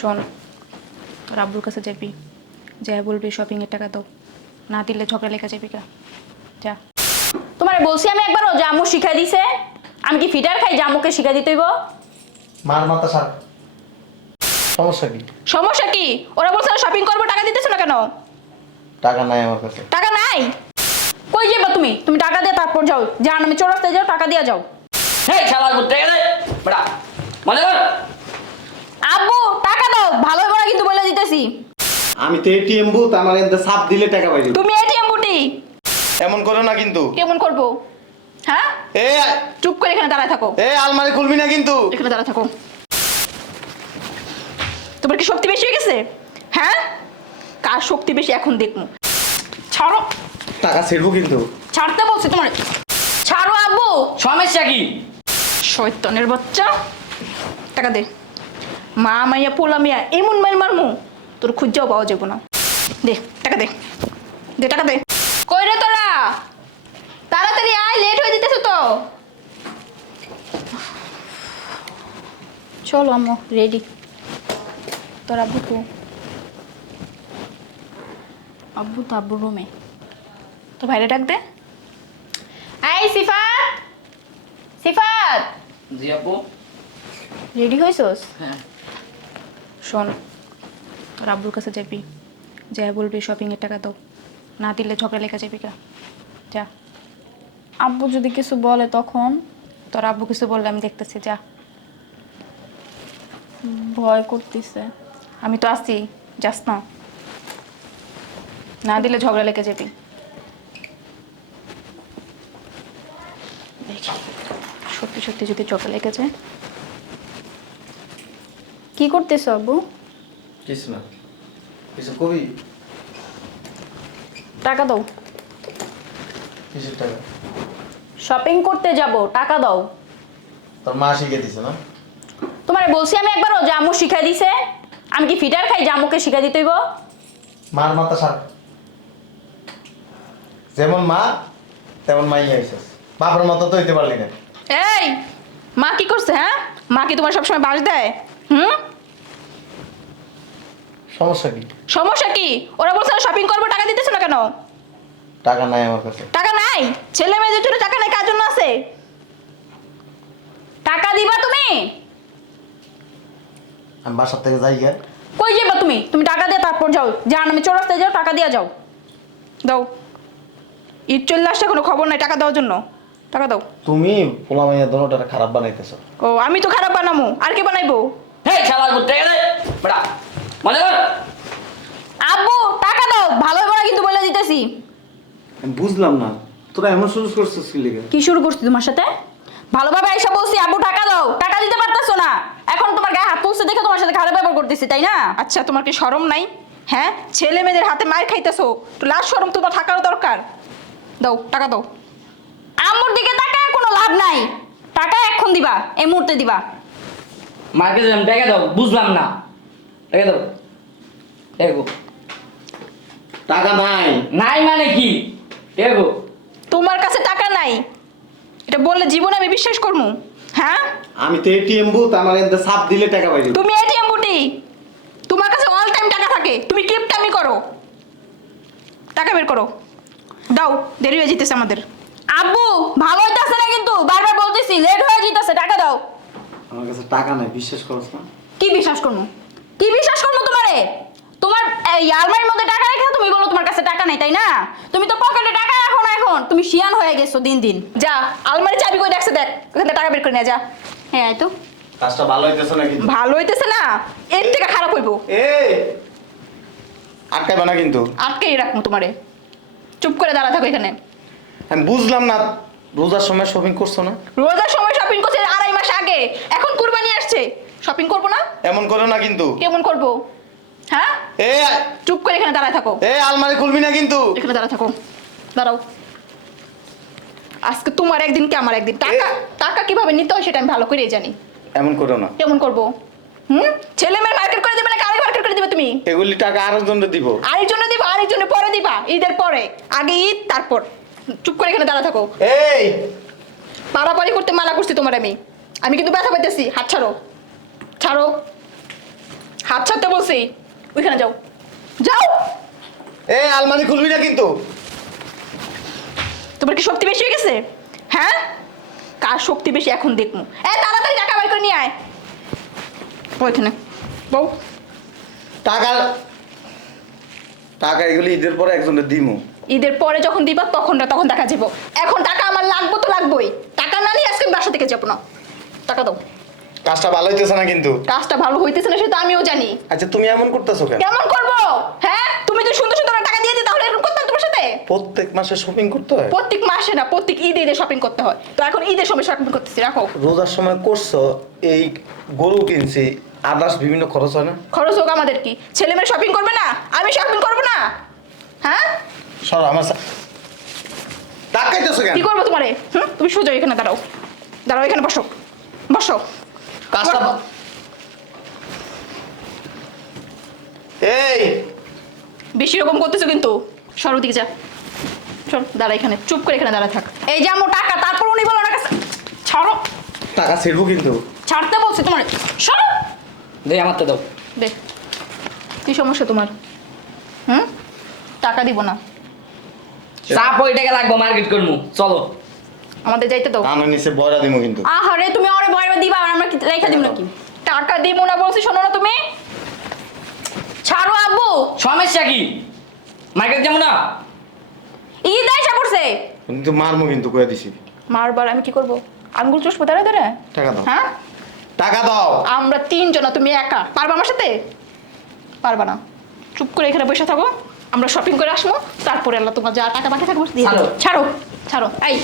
শোন তোর আব্বুর কাছে যাবি। যা বলবি শপিংয়ের টাকা দাও। না দিলে ঝগড়া লেখা যাবি কা যা। তোমার বলছি আমি একবারও যে আম্মু শিখাই দিছে। আমি কি ফিটার খাই যে আম্মুকে শিখাই দিতে হইব? মার মাথা সার। সমস্যা কি? সমস্যা কি? ওরা বলছে শপিং করব টাকা দিতেছো না কেন? টাকা নাই আমার কাছে। টাকা নাই? কই যাবা তুমি? তুমি টাকা দিয়ে তারপর যাও। যান আমি চৌরাস্তায় যাও টাকা দিয়ে যাও। হেই শালার করতে গেলে। বড়া মনে কর ভালো করে কিন্তু বলে দিতেছি। আমি তো এটিএম বুথ আমার এতে সাপ দিলে টাকা পাই তুমি এটিএম বুটি এমন করো না কিন্তু। কেমন করব? হ্যাঁ? এ চুপ করে এখানে দাঁড়ায় থাকো। এ আলমারি খুলবি না কিন্তু। এখানে দাঁড়া থাকো। তোমার কি শক্তি বেশি হয়ে গেছে? হ্যাঁ? কার শক্তি বেশি এখন দেখব। ছাড়ো। টাকা ছেড়বো কিন্তু। ছাড়তে বলছে তোমার। ছাড়ো আব্বু। সমস্যা কি? শয়তানের বাচ্চা। টাকা দে। মা মাইয়া পোলা মিয়া এমন মাইল মারমু তোর খুঁজাও পাওয়া যাব না। দে টাকা দে। দে টাকা দে। কই রে তোরা? তাড়াতাড়ি আয় লেট হয়ে দিতেছে তো। চলো আম্মু রেডি তোর আব্বু তো আব্বু তো আব্বুর রুমে তো বাইরে ডাক দে। আই সিফাত! সিফাত! জি আপু রেডি হয়েছস হ্যাঁ। শোন তোর আব্বুর কাছে যাবি। যা বলবি শপিংয়ের টাকা দাও। না দিলে ঝগড়া লেখা যাবি কা যা। আব্বু যদি কিছু বলে তখন? তোর আব্বু কিছু বললে আমি দেখতেছি যা। ভয় করতেছে। আমি তো আসছি যাস না। না দিলে ঝগড়া লেগে যাবি। দেখি সত্যি সত্যি যদি ঝগড়া লেগে যায়। কি করতেছ আব্বু? কিছু না। কিছু কবি? টাকা দাও। কিসের টাকা? শপিং করতে যাব টাকা দাও। তোর মা শিখে দিছে না? তোমার বলছি আমি একবারও যে আম্মু শিখাই দিছে আমি কি ফিটার খাই আম্মুকে শিখাই দিতে হইব? মার মাথা সার। যেমন মা তেমন মাই আইসস বাপের মতো তো হইতে পারলি না। এই মা কি করছে হ্যাঁ? মা কি তোমার সবসময় বাস দেয়? হুম? সমস্যা কি? সমস্যা কি? ওরা বলছে শপিং করব টাকা দিতেছো না কেন? টাকা নাই আমার কাছে। টাকা নাই? ছেলে মেয়েদের জন্য টাকা নাই কার জন্য আছে? টাকা দিবা তুমি? আমি বাসার থেকে যাই গিয়া। কই যাবা তুমি? তুমি টাকা দিয়ে তারপর যাও। যান আমি চৌরাস্তায় যাও টাকা দিয়ে যাও। দাও। ঈদ চলে আসছে কোনো খবর নাই টাকা দেওয়ার জন্য। টাকা দাও। তুমি পোলা মাইয়া দোনোটা খারাপ বানাইতেছ। ও আমি তো খারাপ বানামু। আর কে বানাইবো? হেই শালার করতে গেলে বড়া। মনে আব্বু টাকা দাও। ভালো করে কিন্তু বলে দিতেছি। বুঝলাম না। তোরা এমন শুরু করছিস কি লিগে? কি শুরু করছি তোমার সাথে? ভালোভাবে আইসা বলছি আব্বু টাকা দাও। টাকা দিতে পারতাছো না। এখন তোমার গায়ে হাত তুলছে দেখে তোমার সাথে খারাপ ব্যবহার করতেছি তাই না? আচ্ছা তোমার কি শরম নাই? হ্যাঁ ছেলে মেয়েদের হাতে মার খাইতেছো। তো লাস্ট শরম তোমার থাকারও দরকার। দাও টাকা দাও। আম্মুর দিকে টাকা কোনো লাভ নাই। টাকা এখন দিবা এই মুহূর্তে দিবা। যাম টাকা দাও বুঝলাম না। টাকা দাও দেখো টাকা নাই। নাই মানে কি? দেখো তোমার কাছে টাকা নাই? এটা বললে জীবনে আমি বিশ্বাস করব হ্যাঁ? আমি তো এটিএম বুথ আমার এতে সাপ দিলে টাকা পাই তুমি এটিএম বুটি তোমার কাছে অল টাইম টাকা থাকে। তুমি কিপটামি করো। টাকা বের করো। দাও দেরি হয়ে যেতেছে আমাদের। আব্বু ভালো হইতাছে না কিন্তু? বারবার বলতেছি লেট হয়ে যেতেছে টাকা দাও। আমার কাছে টাকা নাই বিশ্বাস করছ না। কি বিশ্বাস করব কি বিশ্বাস করব তোমারে। তোমার এই আলমারির মধ্যে টাকা রেখে তুমি বলো তোমার কাছে টাকা নেই তাই না? তুমি তো পকেটে টাকা রাখো না এখন। তুমি শিয়ান হয়ে গেছো দিন দিন। যা আলমারি চাবি করে দেখছে দেখ। ওখান থেকে টাকা বের করে নিয়ে যা। হ্যাঁ এই তো। কাজটা ভালো হইতেছে না কিন্তু ভালো হইতেছে না। এর থেকে খারাপ হইবো। এ আটকাইবা না কিন্তু। আটকেই রাখব তোমারে। চুপ করে দাঁড়া থাকো এখানে। আমি বুঝলাম না রোজার সময় শপিং করছ না? রোজার সময় শপিং করছে আড়াই মাস আগে। এখন কুরবানি আসছে। শপিং করব না? এমন করো না কিন্তু। কেমন করব? হ্যাঁ? এ চুপ করে এখানে দাঁড়ায় থাকো। এ আলমারি খুলবি না কিন্তু। এখানে দাঁড়া থাকো। দাঁড়াও। আজকে তোমার একদিন কি আমার একদিন? টাকা টাকা কীভাবে নিতে হয় সেটা আমি ভালো করেই জানি। এমন করো না। কেমন করব? হুম? ছেলে মেয়ে মার্কেট করে দেবে না কারে মার্কেট করে দেবে তুমি? এগুলি টাকা আরেকজনকে দিব। আরেকজনে দিবা আরেকজনে পরে দিবা। ঈদের পরে। আগে ঈদ তারপর। চুপ করে এখানে দাঁড়া থাকো। এই! পারাপারি করতে মানা করছি তোমার আমি। আমি কিন্তু ব্যথা পাইতেছি। হাত ছাড়ো। ছাড়ো। হাত ছাড়তে বলছি। ওইখানে যাও। যাও! এ আলমারি খুলবি না কিন্তু। তোমার কি শক্তি বেশি হয়ে গেছে? হ্যাঁ? কার শক্তি বেশি এখন দেখব। এ তাড়াতাড়ি টাকা বের করে নিয়ে আয়। ওইখানে বউ। টাকা টাকা এগুলি ঈদের পরে একজনের দিমু। ঈদের পরে যখন দিবা তখন না তখন টাকা যাব। এখন টাকা আমার লাগবো তো লাগবোই। টাকা না নিয়ে আজকে বাসা থেকে যাব না। টাকা দাও। কাজটা ভালো হইতেছে না কিন্তু। কাজটা ভালো হইতেছে না সেটা আমিও জানি। আচ্ছা তুমি এমন করতেছো কেন? কেমন করব? হ্যাঁ তুমি যদি সুন্দর সুন্দর টাকা দিয়ে দিতে তাহলে এরকম করতাম তোমার সাথে? প্রত্যেক মাসে শপিং করতে হয়? প্রত্যেক মাসে না প্রত্যেক ঈদে ঈদে শপিং করতে হয়। তো এখন ঈদের সময় শপিং করতেছি রাখো। রোজার সময় করছ এই গরু কিনছি আদার্স বিভিন্ন খরচ হয় না? খরচ হোক আমাদের কি। ছেলে মেয়ে শপিং করবে না? আমি শপিং করব না? হ্যাঁ? সর আমার টাকাইতেছো কেন? কি করব তোমারে? হুম? তুমি সোজা এখানে দাঁড়াও। দাঁড়াও এখানে বসো। বসো। কাজটা এই! বেশি রকম করতেছো কিন্তু। সরো যা। চল দাঁড়া এখানে। চুপ করে এখানে দাঁড়া থাক। এই যে আমার টাকা। তারপর উনি বলো না কাছে ছাড়ো। টাকা ছিড়বো কিন্তু। ছাড়তে বলছি তোমার। সরো। দে আমারটা দাও। দে। কি সমস্যা তোমার? হুম? টাকা দিব না। চাপ ওই টাকা লাগবো মার্কেট করব চলো। আমাদের যাইতে দাও। আমার নিচে বয়রা দিমু কিন্তু। আহারে তুমি আরে বয় দিবা আর আমরা কি রেখা দিব নাকি? টাকা দিব না বলছি শোনো না তুমি। ছাড়ো আব্বু। সমস্যা কি? মার্কেট যাব না? ঈদ আইসা পড়ছে। কিন্তু মারমু কিন্তু কয়ে দিছি। মারবার আমি কি করব? আঙ্গুল চুষবো দাঁড়ায় দাঁড়ায় টাকা দাও। হ্যাঁ? টাকা দাও। আমরা তিনজন তুমি একা। পারবা আমার সাথে? পারবা না। চুপ করে এখানে বসে থাকো। আমরা শপিং করে আসব। তারপরে আল্লাহ তোমার যা টাকা বাকি থাকবে দিয়ে ছাড়ো। ছাড়ো ছাড়ো। এই।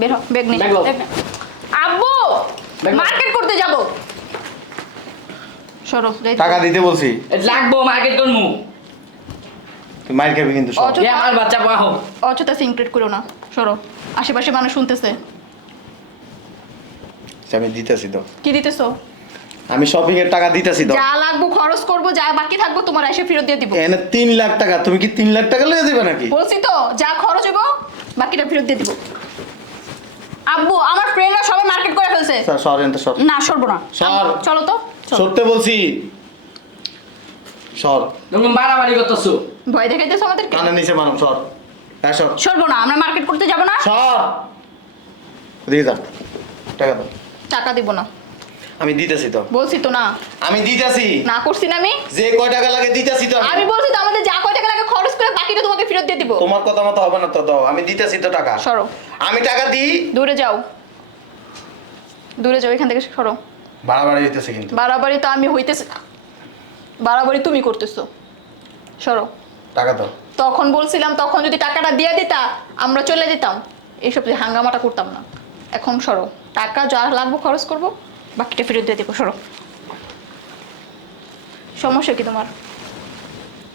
বের হ ব্যাগ নে। আব্বু মার্কেট করতে যাব। সরো যাই টাকা দিতে বলছি। লাগবো মার্কেট করব তুই মার খাবি কিন্তু সর। এ আমার বাচ্চা অযথা সিনক্রেট করো না সরো। আশেপাশে মানুষ শুনতেছে। আচ্ছা, আমি দিতেছি তো। কি দিতেছো? আমি শপিং এর টাকা দিতেছি তো। যা লাগবো খরচ করব যা বাকি থাকব তোমার এসে ফেরত দিয়ে দিব। এনে তিন লাখ টাকা তুমি কি তিন লাখ টাকা লয়ে দেবে নাকি? বলছি তো যা খরচ হইব বাকিটা ফেরত দিয়ে দিব। আব্বু আমার ফ্রেন্ডরা সবাই মার্কেট করে ফেলছে। স্যার সর এনতে সর। না সরবো না। সর। চলো তো। সরতে বলছি। সর। তুমি বাড়াবাড়ি করতেছো। ভয় দেখাইতেছো আমাদেরকে? কানের নিচে মারম সর। হ্যাঁ সর। সরবো না আমরা মার্কেট করতে যাব না। সর। দিয়ে দাও টাকা দাও। টাকা দিব না। আমি দিতেছি তো। বলছি তো না। আমি দিতেছি। না করছি না আমি। যে কয় টাকা লাগে দিতেছি তো আমি। বলছি তো আমাদের যা কয় টাকা লাগে খরচ করে ফেরত দিয়ে দিব। তোমার কথা মতো হবে না তো দাও আমি দিতেছি তো টাকা। সরো। আমি টাকা দিই। দূরে যাও। দূরে যাও এখান থেকে সরো। বাড়াবাড়ি হইতেছে কিন্তু। বাড়াবাড়ি তো আমি হইতেছে। বাড়াবাড়ি তুমি করতেছো। সরো। টাকা দাও। তখন বলছিলাম তখন যদি টাকাটা দিয়ে দিতা আমরা চলে যেতাম। এইসব যে হাঙ্গামাটা করতাম না। এখন সরো। টাকা যা লাগবো খরচ করব বাকিটা ফেরত দিয়ে দেবো সরো। সমস্যা কি তোমার?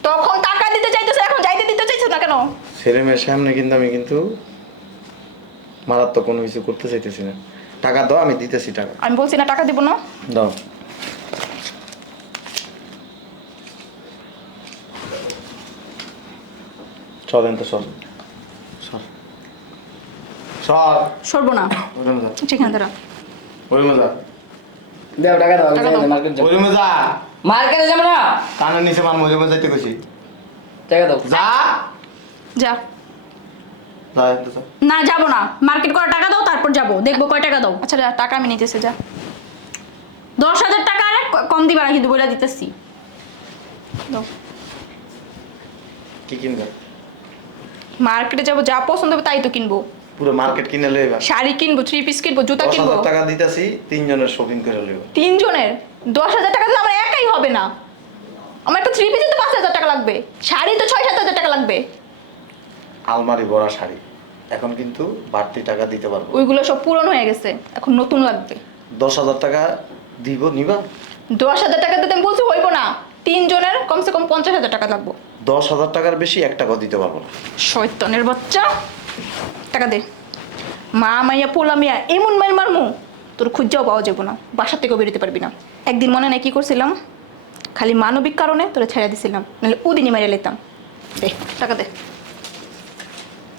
তখন টাকা দিতে চাইতেছো এখন যাইতে দিতে চাইছো না কেন? ছেলে মেয়ের সামনে কিন্তু আমি কিন্তু মারাত্মক কোনো কিছু করতে চাইতেছি না। টাকা দাও আমি দিতেছি টাকা। আমি বলছি না টাকা দিব না? দাও। চলেন তো সর সর সর সরবো না। ওই রুমে যা। সেখানে দাঁড়া। ওই রুমে দেও টাকা দাও মার্কেট যাব। মার্কেটে না? কানের নিচে মার ওই রুমে যাইতে কইছি। টাকা দাও। যা। যা। যা যা। না যাব না। মার্কেট করা টাকা দাও তারপর যাব। দেখব কয় টাকা দাও। আচ্ছা যা, টাকা আমি নিতেছি যা। দশ হাজার টাকা আরে কম দিবা না কিন্তু বইলা দিতেছি। দাও। কি কিনবে? মার্কেটে যাব যা পছন্দ হবে তাই তো কিনবো। পুরো মার্কেট কিনে লইবা শাড়ি কিনবো থ্রি পিস কিনবো জুতা কিনবো। টাকা দিতেছি তিনজনের শপিং করে লইব তিনজনের? দশ হাজার টাকা দিলে আমার একাই হবে না। আমার একটা থ্রি পিসে তো পাঁচ হাজার টাকা লাগবে। শাড়ি তো ছয় সাত হাজার টাকা লাগবে। আলমারি ভরা শাড়ি। এখন কিন্তু বাড়তি টাকা দিতে পারব। ওইগুলো সব পূরণ হয়ে গেছে এখন নতুন লাগবে। দশ হাজার টাকা দিব নিবা? দশ হাজার টাকা দিতে আমি বলছি হইব না। তিনজনের কমসে কম পঞ্চাশ হাজার টাকা লাগবে। দশ হাজার টাকার বেশি এক টাকাও দিতে পারব না। শয়তানের বাচ্চা। টাকা দে। মা মাইয়া পোলা মিয়া এমন মাইল মারমু। তোর খুঁজাও পাওয়া যাব না। বাসা থেকেও বেরোতে পারবি না। একদিন মনে নাই কি করছিলাম? খালি মানবিক কারণে তোরা ছেড়ে দিছিলাম নাহলে ওদিনই মেরে নিতাম দে টাকা দে।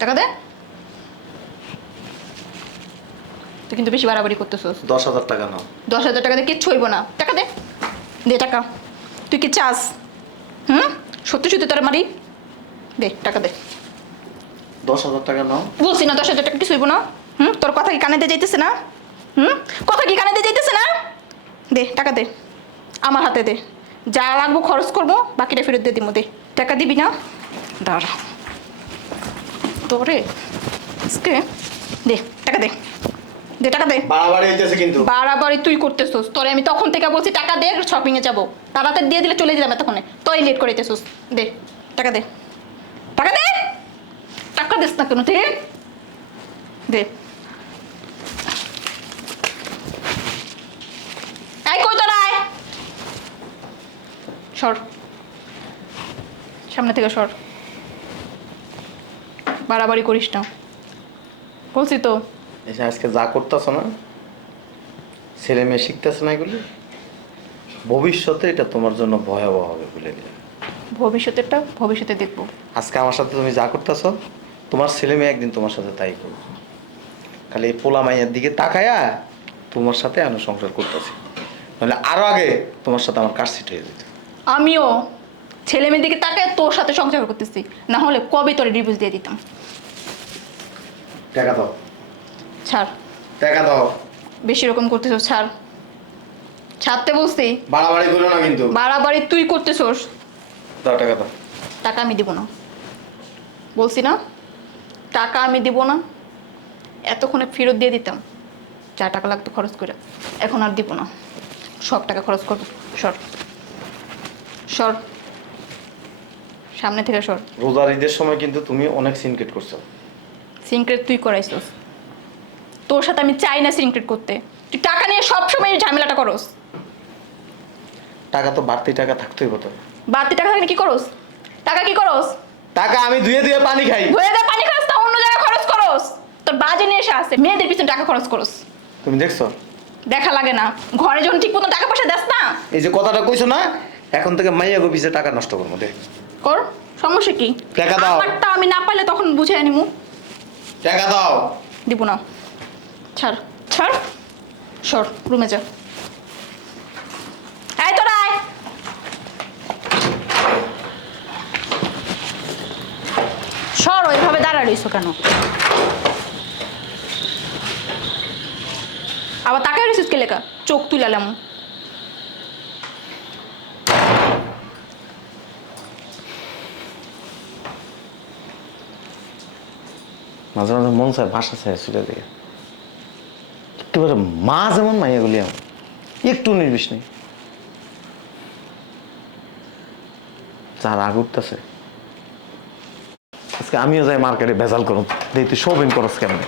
টাকা দে। তুই কিন্তু বেশি বাড়াবাড়ি করতেছস। দশ হাজার টাকা নাও। দশ হাজার টাকা দিয়ে কিচ্ছু হইব না। টাকা দে। দে টাকা। তুই কি চাস? হুম? সত্যি সত্যি তোর মারি? দে টাকা দে। দশ হাজার টাকা নাও। বলছি না দশ হাজার টাকা কিছু হইব না। হুম? তোর কথা কি কানে দিয়ে যাইতেছে না? হুম? কথা কি কানে দিয়ে যাইতেছে না? দে টাকা দে। আমার হাতে দে। যা লাগবো খরচ করব বাকিটা ফেরত দিয়ে দিব দে। টাকা দিবি না? দাঁড়া। তোরে? আজকে? দে টাকা দে। দে টাকা দে। বাড়াবাড়ি হইতেছে কিন্তু। বাড়াবাড়ি তুই করতেছোস। তোরে আমি তখন থেকে বলছি টাকা দে শপিংয়ে যাব। তাড়াতাড়ি দিয়ে দিলে চলে যাবে তখন তোই লেট করিতেছোস দে টাকা দে। টাকা দে! টাকা দিস না কেন তুই দে এই কই তোরা আয় সর। সামনে থেকে সর। বাড়াবাড়ি করিস না। বলছি তো। এসে আজকে যা করতেছ না ছেলে মেয়ে শিখতেছে না এগুলি ভবিষ্যতে এটা তোমার জন্য ভয়াবহ হবে বলে দিলাম। ভবিষ্যতেরটা ভবিষ্যতে দেখব। আজকে আমার সাথে তুমি যা করতেছ তোমার ছেলে মেয়ে একদিন তোমার সাথে তাই করবে। খালি এই পোলা মাইয়ের দিকে তাকায়া তোমার সাথে আমি সংসার করতেছি। নাহলে আরও আগে তোমার সাথে আমার কাশিট হয়ে যেত। আমিও ছেলে মেয়ের দিকে তাকায় তোর সাথে সংসার করতেছি না হলে কবে তোর ডিভোর্স দিয়ে দিতাম? টাকা দাও। ছাড়। টাকা দাও। বেশি রকম করতেছস ছাড়। ছাড়তে বলছি। বাড়াবাড়ি করো না কিন্তু। বাড়াবাড়ি তুই করতেছস। দাও টাকা দাও। টাকা আমি দিব না। বলছি না টাকা আমি দিব না। এতক্ষণে ফেরত দিয়ে দিতাম। যা টাকা লাগতো খরচ করে। এখন আর দিব না। সব টাকা খরচ করব। সর। সর। সামনে থেকে সর। রোজার ঈদের সময় কিন্তু তুমি অনেক সিনকেট করছ। সিনক্রেট তুই করাইছস। তোর সাথে আমি চাই না সিনক্রেট করতে। তুই টাকা নিয়ে সবসময় এই ঝামেলাটা করস। টাকা তো বাড়তি টাকা থাকতেই হতো বাড়তি টাকা থাকলে কি করস? টাকা কি করস? টাকা আমি ধুয়ে ধুয়ে পানি খাই। ধুয়ে দে পানি খাস তা অন্য জায়গায় খরচ করস। তোর বাজে নিয়ে এসে আসে মেয়েদের পিছনে টাকা খরচ করস। তুমি দেখছ? দেখা লাগে না। ঘরে যখন ঠিক মতো টাকা পয়সা দেস না। এই যে কথাটা কইছো না এখন থেকে মাইয়া গো পিছে টাকা নষ্ট করব দেখ কর সমস্যা কি? টাকা দাও। আমারটা আমি না পাইলে তখন বুঝে আনিমু টাকা দাও। দিব না। ছাড় ছাড়। সর রুমে যা। এই তোরা আয়। সর ওইভাবে দাঁড়া রইছো কেন? আবার তাকে রইছিস কে লেখা? চোখ তুলালাম মাঝে মাঝে মন চায় ভাষা চায় ছুটে দিকে একেবারে মা যেমন মাইয়া গুলি একটু নির্বিষ নেই। যার আগ উঠতেছে। আজকে আমিও যাই মার্কেটে ভেজাল করুন দেখি তুই শপিং করস কেমন?